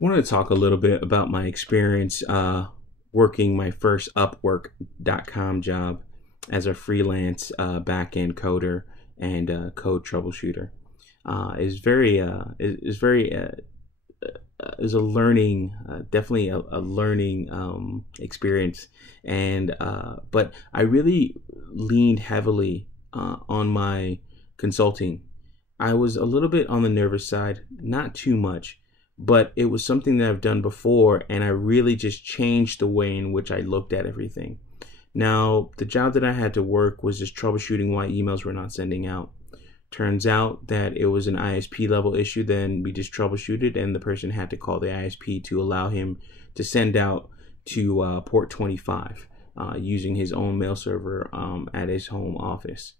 Wanted to talk a little bit about my experience working my first UpWork.com job as a freelance back-end coder and code troubleshooter. Is a learning, definitely a learning experience, and but I really leaned heavily on my consulting. I was a little bit on the nervous side, not too much, but it was something that I've done before, and I really just changed the way in which I looked at everything. Now, the job that I had to work was just troubleshooting why emails were not sending out. Turns out that it was an ISP level issue. Then we just troubleshooted, and the person had to call the ISP to allow him to send out to port 25 using his own mail server at his home office.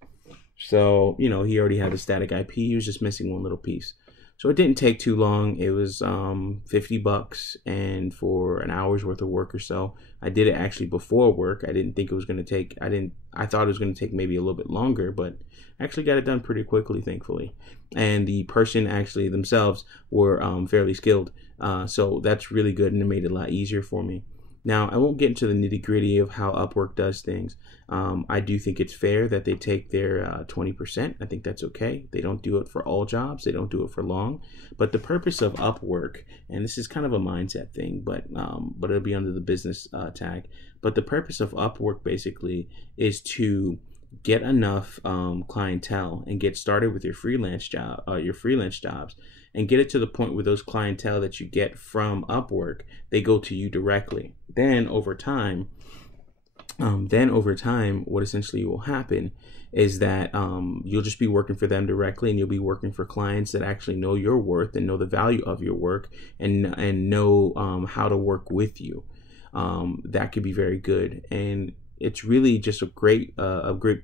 So, he already had a static IP. He was just missing one little piece. So it didn't take too long. It was $50, and for an hour's worth of work or so. I did it actually before work. I didn't think it was going to take. I thought it was going to take maybe a little bit longer, but I actually got it done pretty quickly, thankfully. And the person actually themselves were fairly skilled, so that's really good, and it made it a lot easier for me. Now, I won't get into the nitty-gritty of how Upwork does things. I do think it's fair that they take their 20%. I think that's okay. They don't do it for all jobs. They don't do it for long. But the purpose of Upwork, and this is kind of a mindset thing, but it'll be under the business tag. But the purpose of Upwork basically is to get enough clientele and get started with your freelance jobs, and get it to the point where those clientele that you get from Upwork, they go to you directly. Then over time, what essentially will happen is that you'll just be working for them directly, and you'll be working for clients that actually know your worth and know the value of your work, and know how to work with you. That could be very good, and it's really just a great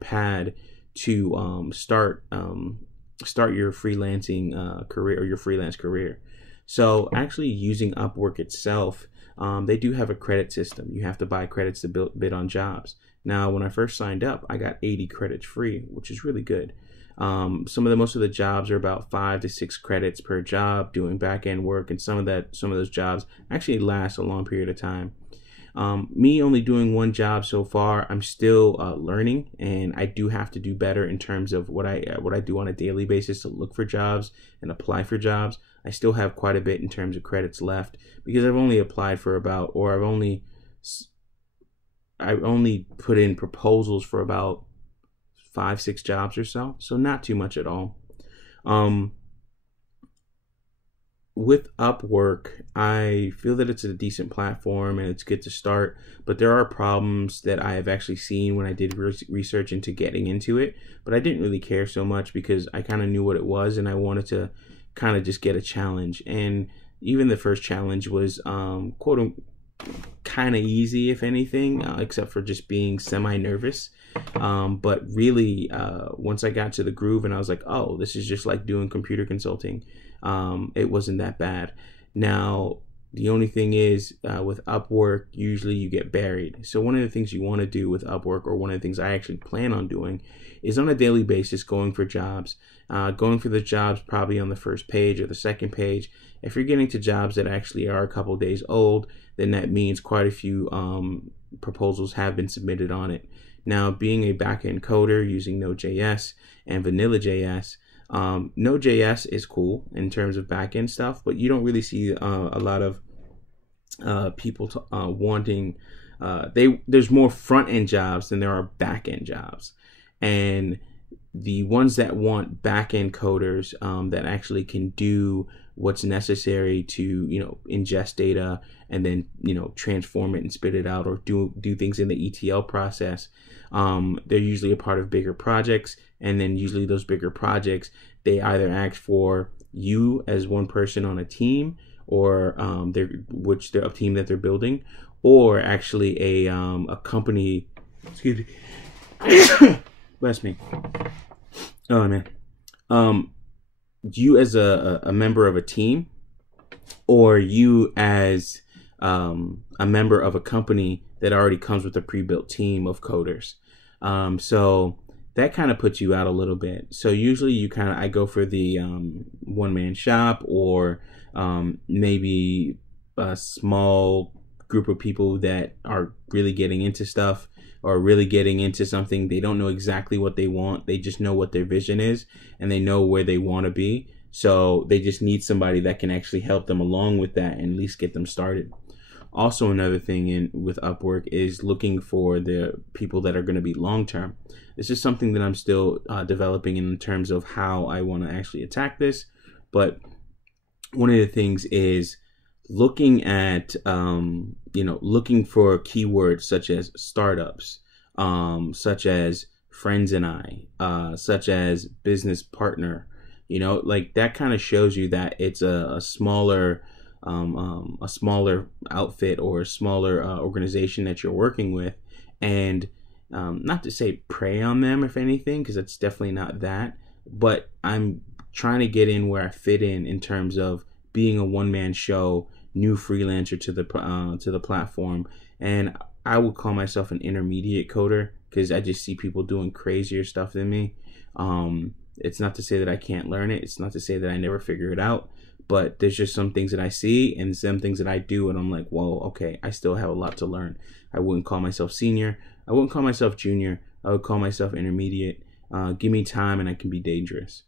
pad to start your freelancing career, or your freelance career. So actually using Upwork itself, they do have a credit system. You have to buy credits to bid on jobs. Now, when I first signed up, I got 80 credits free, which is really good. Most of the jobs are about 5 to 6 credits per job doing back end work, and some of those jobs actually last a long period of time. Me only doing one job so far, I'm still learning, and I do have to do better in terms of what I do on a daily basis to look for jobs and apply for jobs. I still have quite a bit in terms of credits left, because I've only applied for I've only put in proposals for about 5-6 jobs or so not too much at all. With Upwork, I feel that it's a decent platform and it's good to start, but there are problems that I have actually seen when I did research into getting into it, but I didn't really care so much because I kind of knew what it was, and I wanted to kind of just get a challenge. And even the first challenge was quote kind of easy, if anything, except for just being semi-nervous. But really, once I got to the groove and I was like, oh, this is just like doing computer consulting, it wasn't that bad. Now, the only thing is, with Upwork, usually you get buried. So one of the things you want to do with Upwork, or one of the things I actually plan on doing, is on a daily basis going for jobs. Going for the jobs probably on the first page or the second page. If you're getting to jobs that actually are a couple days old, then that means quite a few proposals have been submitted on it. Now, being a backend coder using Node.js and Vanilla.js, Node.js is cool in terms of backend stuff, but you don't really see a lot of people wanting. There's more front end jobs than there are back end jobs, and the ones that want back end coders that actually can do what's necessary to ingest data and then transform it and spit it out, or do things in the ETL process. They're usually a part of bigger projects, and then usually those bigger projects, they either ask for you as one person on a team, or they're a team that they're building, or actually a company. Excuse me. Bless me. Oh man. You as a member of a team, or you as a member of a company that already comes with a pre-built team of coders. So that kind of puts you out a little bit. So usually I go for the one-man shop, or maybe a small group of people that are really getting into stuff or really getting into something. They don't know exactly what they want. They just know what their vision is and they know where they want to be. So they just need somebody that can actually help them along with that and at least get them started. Also, another thing with Upwork is looking for the people that are going to be long-term. This is something that I'm still developing in terms of how I want to actually attack this. But one of the things is looking at, looking for keywords such as startups, such as friends and I, such as business partner. Like that kind of shows you that it's a smaller outfit or a smaller organization that you're working with, and not to say prey on them if anything, because it's definitely not that, but I'm trying to get in where I fit in terms of being a one-man show, new freelancer to the platform, and I would call myself an intermediate coder because I just see people doing crazier stuff than me. It's not to say that I can't learn it. It's not to say that I never figure it out. But there's just some things that I see and some things that I do, and I'm like, whoa, okay, I still have a lot to learn. I wouldn't call myself senior. I wouldn't call myself junior. I would call myself intermediate. Give me time and I can be dangerous.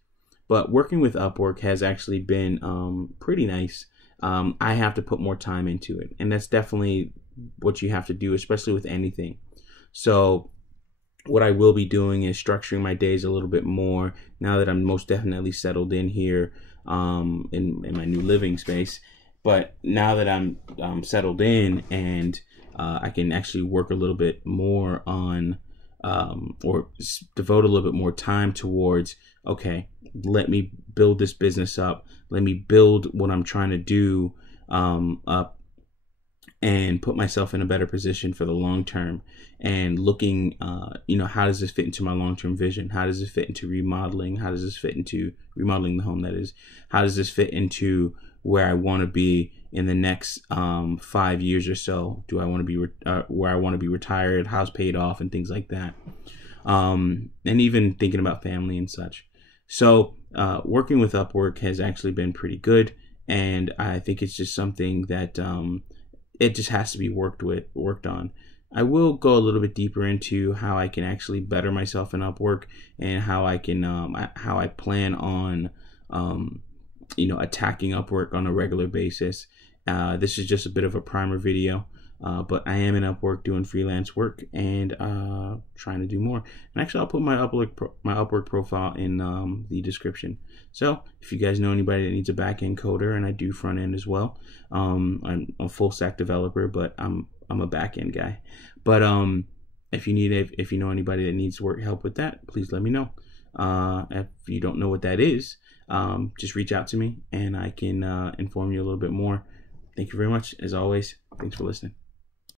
But working with Upwork has actually been pretty nice. I have to put more time into it, and that's definitely what you have to do, especially with anything. So what I will be doing is structuring my days a little bit more now that I'm most definitely settled in here in my new living space. But now that I'm settled in and I can actually work a little bit more on or devote a little bit more time towards, okay, let me build this business up. Let me build what I'm trying to do up and put myself in a better position for the long term, and looking, how does this fit into my long-term vision? How does this fit into remodeling? How does this fit into remodeling the home, that is? How does this fit into where I want to be in the next 5 years or so? Do I want to be where I want to be retired, house paid off, and things like that? And even thinking about family and such. So working with Upwork has actually been pretty good, and I think it's just something that it just has to be worked on. I will go a little bit deeper into how I can actually better myself in Upwork and how I can how I plan on attacking Upwork on a regular basis. This is just a bit of a primer video, but I am in Upwork doing freelance work and trying to do more. And actually, I'll put my Upwork profile in the description. So if you guys know anybody that needs a back-end coder, and I do front end as well, I'm a full stack developer, but I'm a back-end guy. But if you know anybody that needs help with that, please let me know. If you don't know what that is, just reach out to me and I can inform you a little bit more. Thank you very much. As always, thanks for listening.